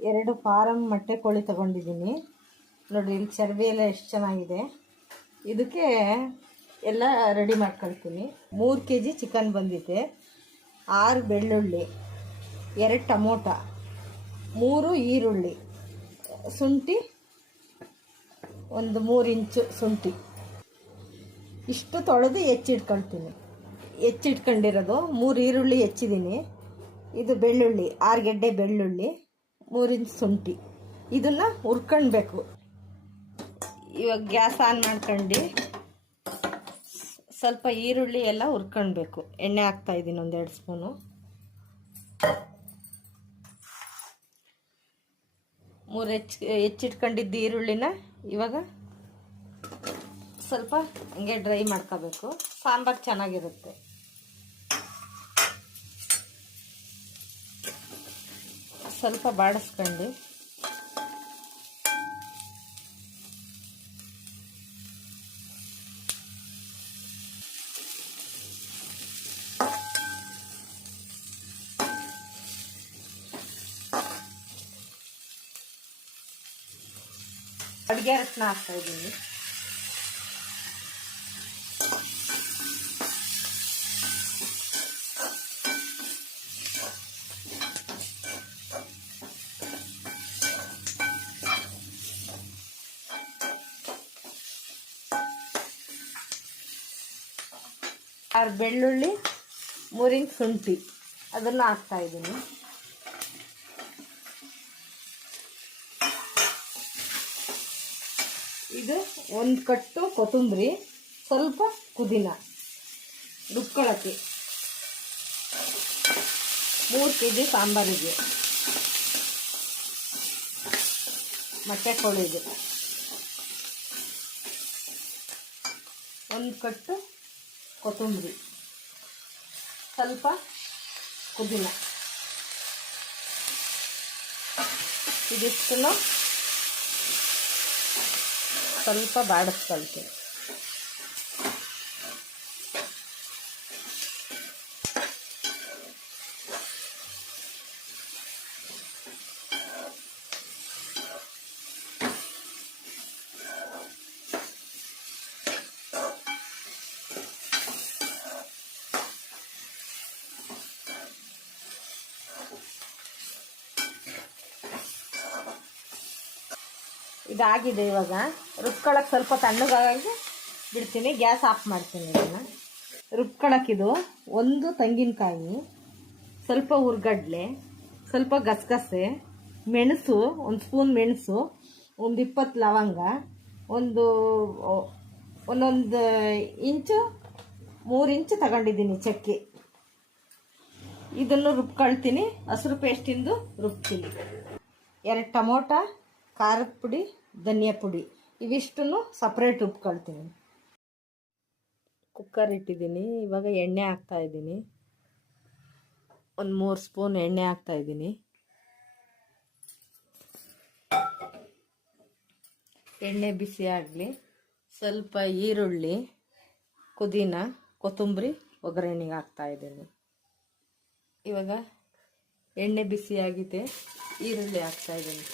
ಎರಡು ಫಾರಮ್ ಮೊಟ್ಟೆ ಕೋಳಿ ತಗೊಂಡಿದ್ದೀನಿ. ನೋಡಿ ಇಲ್ಲಿ ಚರ್ಬಿ ಎಲ್ಲ ಎಷ್ಟು ಚೆನ್ನಾಗಿದೆ. ಇದಕ್ಕೆ ಎಲ್ಲ ರೆಡಿ ಮಾಡ್ಕೊಳ್ತೀನಿ. ಮೂರು ಕೆ ಜಿ ಚಿಕನ್ ಬಂದಿದೆ. ಆರು ಬೆಳ್ಳುಳ್ಳಿ, ಎರಡು ಟಮೋಟ, ಮೂರು ಈರುಳ್ಳಿ, ಶುಂಠಿ, ಒಂದು ಮೂರು ಇಂಚು ಶುಂಠಿ. ಇಷ್ಟು ತೊಳೆದು ಹೆಚ್ಚಿಟ್ಕೊಳ್ತೀನಿ. ಹೆಚ್ಚಿಟ್ಕೊಂಡಿರೋದು ಮೂರು ಈರುಳ್ಳಿ ಹೆಚ್ಚಿದ್ದೀನಿ. ಇದು ಬೆಳ್ಳುಳ್ಳಿ, ಆರು ಗೆಡ್ಡೆ ಬೆಳ್ಳುಳ್ಳಿ. ಮೂರು ಇಂಚು ಶುಂಠಿ ಇದನ್ನು ಹುರ್ಕೊಳ್ಬೇಕು ಇವಾಗ ಗ್ಯಾಸ್ ಆನ್ ಮಾಡ್ಕೊಂಡು ಸ್ವಲ್ಪ ಈರುಳ್ಳಿ ಎಲ್ಲ ಹುರ್ಕೊಳ್ಬೇಕು ಎಣ್ಣೆ ಹಾಕ್ತಾ ಇದ್ದೀನಿ ಒಂದೆರಡು ಸ್ಪೂನು. ಮೂರು ಹೆಚ್ಚು ಹೆಚ್ಚಿಟ್ಕೊಂಡಿದ್ದ ಈರುಳ್ಳಿನ ಇವಾಗ ಸ್ವಲ್ಪ ಹಂಗೆ ಡ್ರೈ ಮಾಡ್ಕೋಬೇಕು. ಸಾಂಬಾರು ಚೆನ್ನಾಗಿರುತ್ತೆ. ಸ್ವಲ್ಪ ಬಾಡಿಸ್ಕೊಂಡು ಅಡುಗೆ ಅರಶಿನ ಹಾಕ್ತಾ ಇದ್ದೀನಿ. ಆರು ಬೆಳ್ಳುಳ್ಳಿ ಮೂರಿನ ಶುಂಠಿ. ಅದನ್ನು ಹಾಕ್ತಾ ಇದ್ದೀನಿ. ಇದು ಒಂದು ಕಟ್ಟು ಕೊತ್ತಂಬರಿ, ಸ್ವಲ್ಪ ಪುದೀನ ರುಬ್ಕೊಳ್ಳೋಕ್ಕೆ ಮೂರು ಕೆ ಜಿ ಸಾಂಬಾರಿಗೆ. ಮೊಟ್ಟೆ ಕೊಳಿದು ಒಂದು ಕಟ್ಟು ಕೊತ್ತಂಬರಿ. ಸ್ವಲ್ಪ ಪುದೀನ. ಇದಿಷ್ಟು ಸ್ವಲ್ಪ ಬಾಡಿಸ್ಕೊಳ್ತೀನಿ. ಇದಾಗಿದೆ ಇವಾಗ. ರುಬ್ಕೊಳ್ಳೋಕೆ ಸ್ವಲ್ಪ ತಣ್ಣಗಾಗಿ ಬಿಡ್ತೀನಿ. ಗ್ಯಾಸ್ ಆಫ್ ಮಾಡ್ತೀನಿ ಇದನ್ನು. ರುಬ್ಕೊಳಕ್ಕಿದು ಒಂದು ತೆಂಗಿನಕಾಯಿ, ಸ್ವಲ್ಪ ಹುರ್ಗಡ್ಲೆ ಸ್ವಲ್ಪ ಗಸಗಸೆ, ಮೆಣಸು, ಒಂದು ಸ್ಪೂನ್ ಮೆಣಸು, ಒಂದು ಇಪ್ಪತ್ತು ಲವಂಗ, ಒಂದು ಒಂದೊಂದು ಇಂಚು, ಮೂರು ಇಂಚು ತಗೊಂಡಿದ್ದೀನಿ ಚಕ್ಕೆ. ಇದನ್ನು ರುಬ್ಕೊಳ್ತೀನಿ. ಹಸಿರು ಪೇಸ್ಟಿಂದು ರುಬ್ತೀನಿ. ಎರಡು ಟೊಮೊಟೊ, ಖಾರದ ಪುಡಿ ಧನಿಯಾ ಪುಡಿ. ಇವಿಷ್ಟನ್ನು ಸಪ್ರೇಟ್ ರುಬ್ಕೊಳ್ತೀನಿ ಕುಕ್ಕರ್ ಇಟ್ಟಿದ್ದೀನಿ. ಇವಾಗ ಎಣ್ಣೆ ಹಾಕ್ತಾ ಇದ್ದೀನಿ. ಒಂದು ಮೂರು ಸ್ಪೂನ್ ಎಣ್ಣೆ ಹಾಕ್ತಾ ಇದ್ದೀನಿ. ಎಣ್ಣೆ ಬಿಸಿ ಆಗಲಿ, ಸ್ವಲ್ಪ ಈರುಳ್ಳಿ ಕುದೀನ ಕೊತ್ತಂಬರಿ ಒಗ್ಗರಣೆಗೆ ಹಾಕ್ತಾ ಇದ್ದೀನಿ. ಇವಾಗ ಎಣ್ಣೆ ಬಿಸಿಯಾಗಿದೆ ಈರುಳ್ಳಿ ಹಾಕ್ತಾ ಇದ್ದೀನಿ.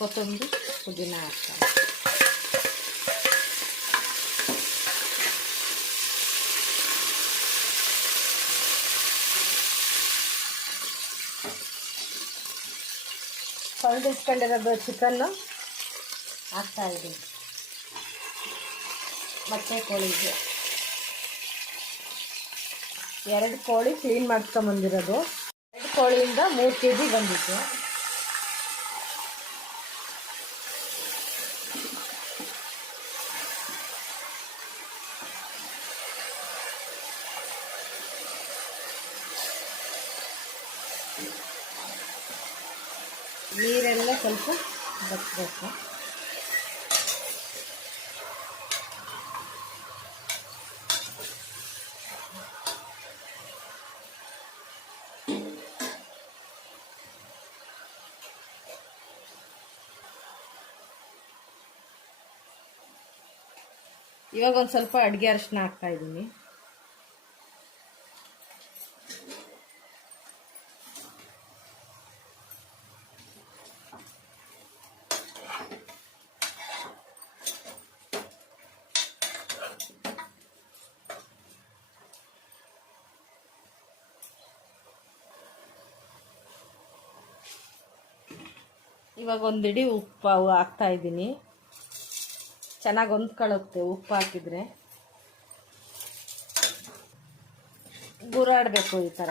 ಕೊತ್ತಂಬರಿ ಪುದೀನ ಹಾಕ್ತಾರೆ ತೊಳೆದಿಟ್ಕೊಂಡಿರೋದು ಚಿಕನ್ನು? ಹಾಕ್ತಾ ಇದ್ದೀನಿ ಮೊಟ್ಟೆ ಕೋಳಿಗೆ ಎರಡು ಕೋಳಿ ಕ್ಲೀನ್ ಮಾಡ್ಕೊಂಬಂದಿರೋದು ಎರಡು ಕೋಳಿಯಿಂದ ಮೂರು ಕೆ ಜಿ ಬಂದಿತ್ತು. ಬಚ್ಚಬೇಕು ಇವಾಗ ಒಂದು ಸ್ವಲ್ಪ ಅಡುಗೆ ಅರಿಶಿನ ಹಾಕ್ತಾ ಇದ್ದೀನಿ. ಇವಾಗ ಒಂದು ಇಡೀ ಉಪ್ಪು ಹಾಕ್ತಾ ಇದ್ದೀನಿ. ಚೆನ್ನಾಗಿ ಹೊಂದ್ಕೊಳ್ಳುತ್ತೆ ಉಪ್ಪು ಹಾಕಿದರೆ. ಗುರಾಡಬೇಕು ಈ ಥರ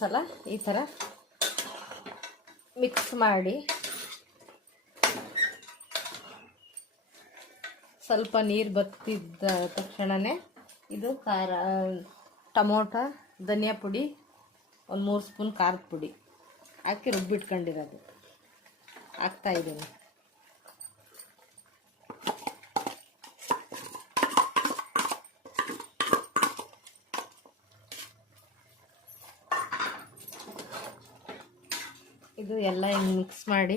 ಸಲ ಈ ಥರ ಮಿಕ್ಸ್ ಮಾಡಿ. ಸ್ವಲ್ಪ ನೀರು ಬತ್ತಿದ್ದ ತಕ್ಷಣವೇ ಇದು ಖಾರ, ಟೊಮೊಟೊ, ಧನಿಯಾ ಪುಡಿ, ಒಂದು ಮೂರು ಸ್ಪೂನ್ ಖಾರದ ಪುಡಿ. ಹಾಕಿ ರುಬ್ಬಿಟ್ಕೊಂಡಿರೋದು. ಹಾಕ್ತಾ ಇದು ಎಲ್ಲ ಹಿಂಗೆ ಮಿಕ್ಸ್ ಮಾಡಿ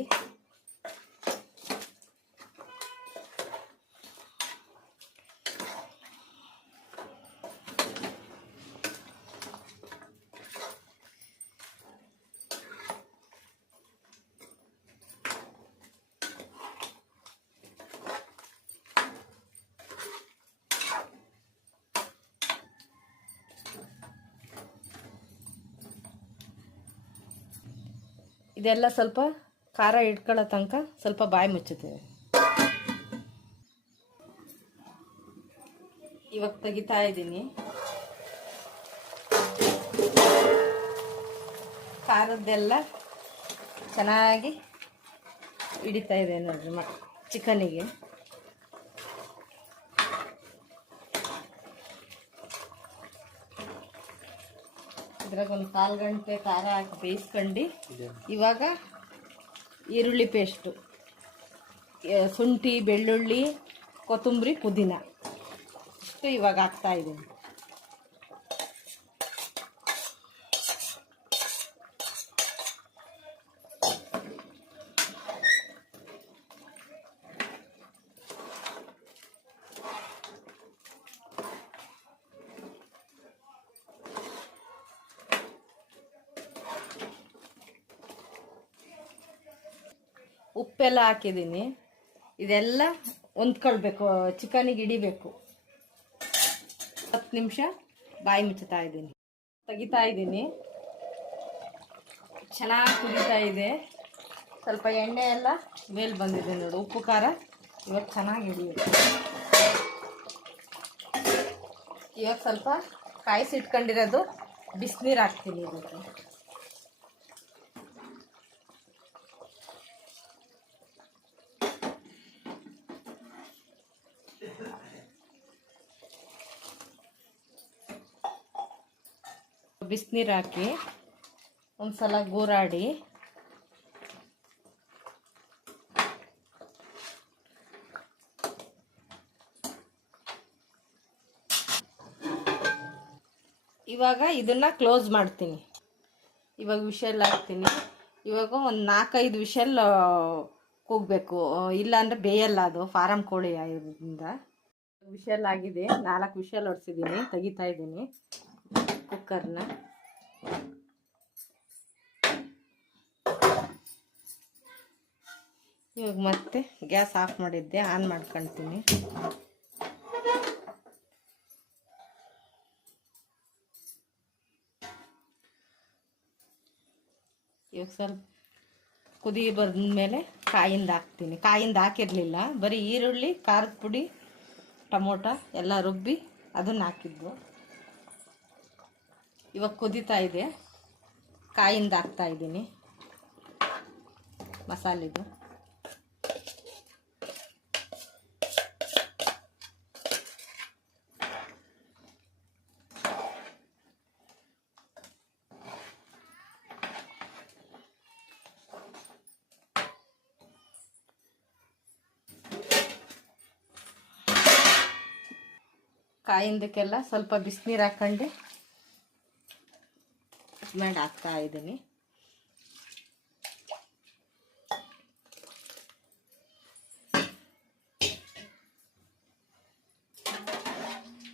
ಇದೆಲ್ಲ ಸ್ವಲ್ಪ ಖಾರ ಇಟ್ಕೊಳ್ಳೋ ತನಕ ಸ್ವಲ್ಪ ಬಾಯಿ ಮುಚ್ಚುತ್ತೇವೆ. ಇವಾಗ ತೆಗಿತಾ ಇದ್ದೀನಿ. ಖಾರದ್ದೆಲ್ಲ ಚೆನ್ನಾಗಿ ಹಿಡಿತಾ ಇದೆ ನೋಡ್ರಿ ಮ ಚಿಕನಿಗೆ. ಇದ್ರಾಗ ಒಂದು ಕಾಲು ಗಂಟೆ ಖಾರ ಹಾಕಿ ಬೇಯಿಸ್ಕೊಂಡು ಇವಾಗ ಈರುಳ್ಳಿ ಪೇಸ್ಟು. ಶುಂಠಿ ಬೆಳ್ಳುಳ್ಳಿ ಕೊತ್ತಂಬರಿ ಪುದೀನ. ಇಷ್ಟು ಇವಾಗ ಹಾಕ್ತಾ ಇದ್ದೀನಿ. ಉಪ್ಪೆಲ್ಲ ಹಾಕಿದ್ದೀನಿ. ಇದೆಲ್ಲ ಹೊಂದ್ಕೊಳ್ಬೇಕು, ಚಿಕನಿಗೆ ಹಿಡಿಬೇಕು. ಹತ್ತು ನಿಮಿಷ ಬಾಯಿ ಮುಚ್ಚುತ್ತಾ ಇದ್ದೀನಿ. ತೆಗಿತಾ ಇದ್ದೀನಿ. ಚೆನ್ನಾಗಿ ಕುದೀತಾ ಇದೆ. ಸ್ವಲ್ಪ ಎಣ್ಣೆ ಎಲ್ಲ ಮೇಲೆ ಬಂದಿದೆ ನೋಡು, ಉಪ್ಪು ಖಾರ ಇವಾಗ ಚೆನ್ನಾಗಿ ಹಿಡಿಯುತ್ತೆ. ಇವಾಗ ಸ್ವಲ್ಪ ಕಾಯಿಸಿಟ್ಕೊಂಡಿರೋದು ಬಿಸಿನೀರು ಹಾಕ್ತೀನಿ ಇದಕ್ಕೆ. ಬಿಸಿನೀರು ಹಾಕಿ ಒಂದು ಸಲ ಗೂರಾಡಿ. ಇವಾಗ ಇದನ್ನ ಕ್ಲೋಸ್ ಮಾಡ್ತೀನಿ. ಇವಾಗ ವಿಷಲ್ ಹಾಕ್ತೀನಿ. ಇವಾಗ ಒಂದು ನಾಲ್ಕೈದು ವಿಷಲ್ ಕೂಗಬೇಕು. ಇಲ್ಲಾಂದರೆ ಬೇಯಲ್ಲ ಅದು, ಫಾರಂ ಕೋಳಿ ಆಗಿರೋದ್ರಿಂದ. ವಿಷಲ್ ಆಗಿದೆ. ನಾಲ್ಕು ವಿಷಲ್ ಹೊಡ್ಸಿದ್ದೀನಿ ತೆಗಿತಾ ಇದ್ದೀನಿ. ಕುಕ್ಕರ್ನ ಇವಾಗ ಮತ್ತೆ ಗ್ಯಾಸ್ ಆಫ್ ಮಾಡಿದ್ದೆ, ಆನ್ ಮಾಡ್ಕೊಳ್ತೀನಿ ಇವಾಗ ಸ್ವಲ್ಪ ಕುದಿ ಬಂದಮೇಲೆ ಕಾಯಿಂದ ಹಾಕ್ತೀನಿ. ಕಾಯಿಂದ ಹಾಕಿರಲಿಲ್ಲ, ಬರೀ ಈರುಳ್ಳಿ, ಖಾರದ ಪುಡಿ, ಟೊಮೊಟೊ ಎಲ್ಲ ರುಬ್ಬಿ ಅದನ್ನು ಹಾಕಿದ್ದು. ಇವಾಗ ಕುದಿತಾ ಇದೆ. ಕಾಯಿಂದ ಹಾಕ್ತಾ ಇದ್ದೀನಿ. ಮಸಾಲೆದು. ಕಾಯಿಂದಕ್ಕೆಲ್ಲ ಸ್ವಲ್ಪ ಬಿಸಿನೀರು ಹಾಕೊಂಡು ಮಾಡಿ ಹಾಕ್ತಾ ಇದ್ದೀನಿ.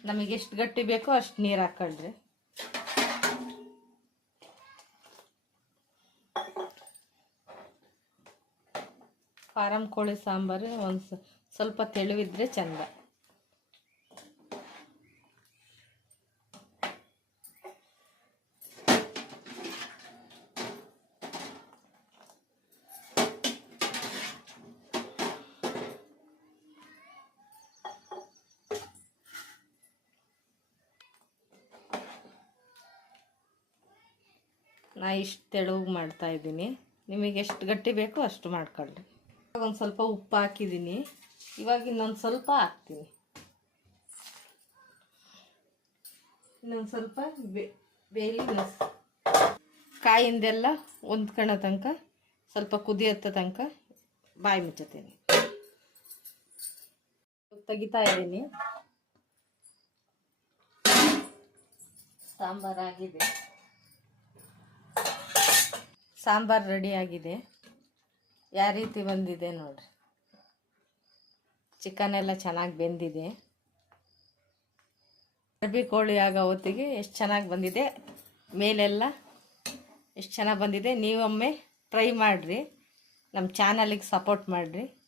ನಮಗೆ ಎಷ್ಟು ಗಟ್ಟಿ ಬೇಕೋ ಅಷ್ಟು ನೀರು ಹಾಕೊಳ್ರಿ. ಫಾರಂ ಕೋಳಿ ಸಾಂಬಾರು ಒಂದು ಸ್ವಲ್ಪ ತೆಳುವಿದ್ರೆ ಚಂದ. ನಾ ಇಷ್ಟು ತೆಳುಗೆ ಮಾಡ್ತಾ ಇದ್ದೀನಿ. ನಿಮಗೆ ಎಷ್ಟು ಗಟ್ಟಿ ಬೇಕೋ ಅಷ್ಟು ಮಾಡ್ಕೊಳ್ಳಿ ಒಂದು ಸ್ವಲ್ಪ ಉಪ್ಪು ಹಾಕಿದ್ದೀನಿ. ಇವಾಗ ಇನ್ನೊಂದು ಸ್ವಲ್ಪ ಹಾಕ್ತೀನಿ. ಇನ್ನೊಂದು ಸ್ವಲ್ಪ ಬೇಲಿ ಮೆಣಸು ಕಾಯಿಂದೆಲ್ಲ ಹೊಂದ್ಕೊಳ್ಳೋ ತನಕ, ಸ್ವಲ್ಪ ಕುದಿಯತ್ತ ತನಕ ಬಾಯಿ ಮುಚ್ಚತೀನಿ ತೆಗಿತಾ ಇದ್ದೀನಿ. ಸಾಂಬಾರಾಗಿದೆ ಸಾಂಬಾರು ರೆಡಿ ಆಗಿದೆ. ಯಾವ ರೀತಿ ಬಂದಿದೆ ನೋಡ್ರಿ. ಚಿಕನ್ ಎಲ್ಲ ಚೆನ್ನಾಗಿ ಬೆಂದಿದೆ. ಅರ್ಬಿ ಕೋಳಿ ಆಗೋ ಹೊತ್ತಿಗೆ ಎಷ್ಟು ಚೆನ್ನಾಗಿ ಬಂದಿದೆ. ಮೇಲೆಲ್ಲ ಎಷ್ಟು ಚೆನ್ನಾಗಿ ಬಂದಿದೆ. ನೀವೊಮ್ಮೆ ಟ್ರೈ ಮಾಡಿರಿ. ನಮ್ಮ ಚಾನಲಿಗೆ ಸಪೋರ್ಟ್ ಮಾಡಿರಿ.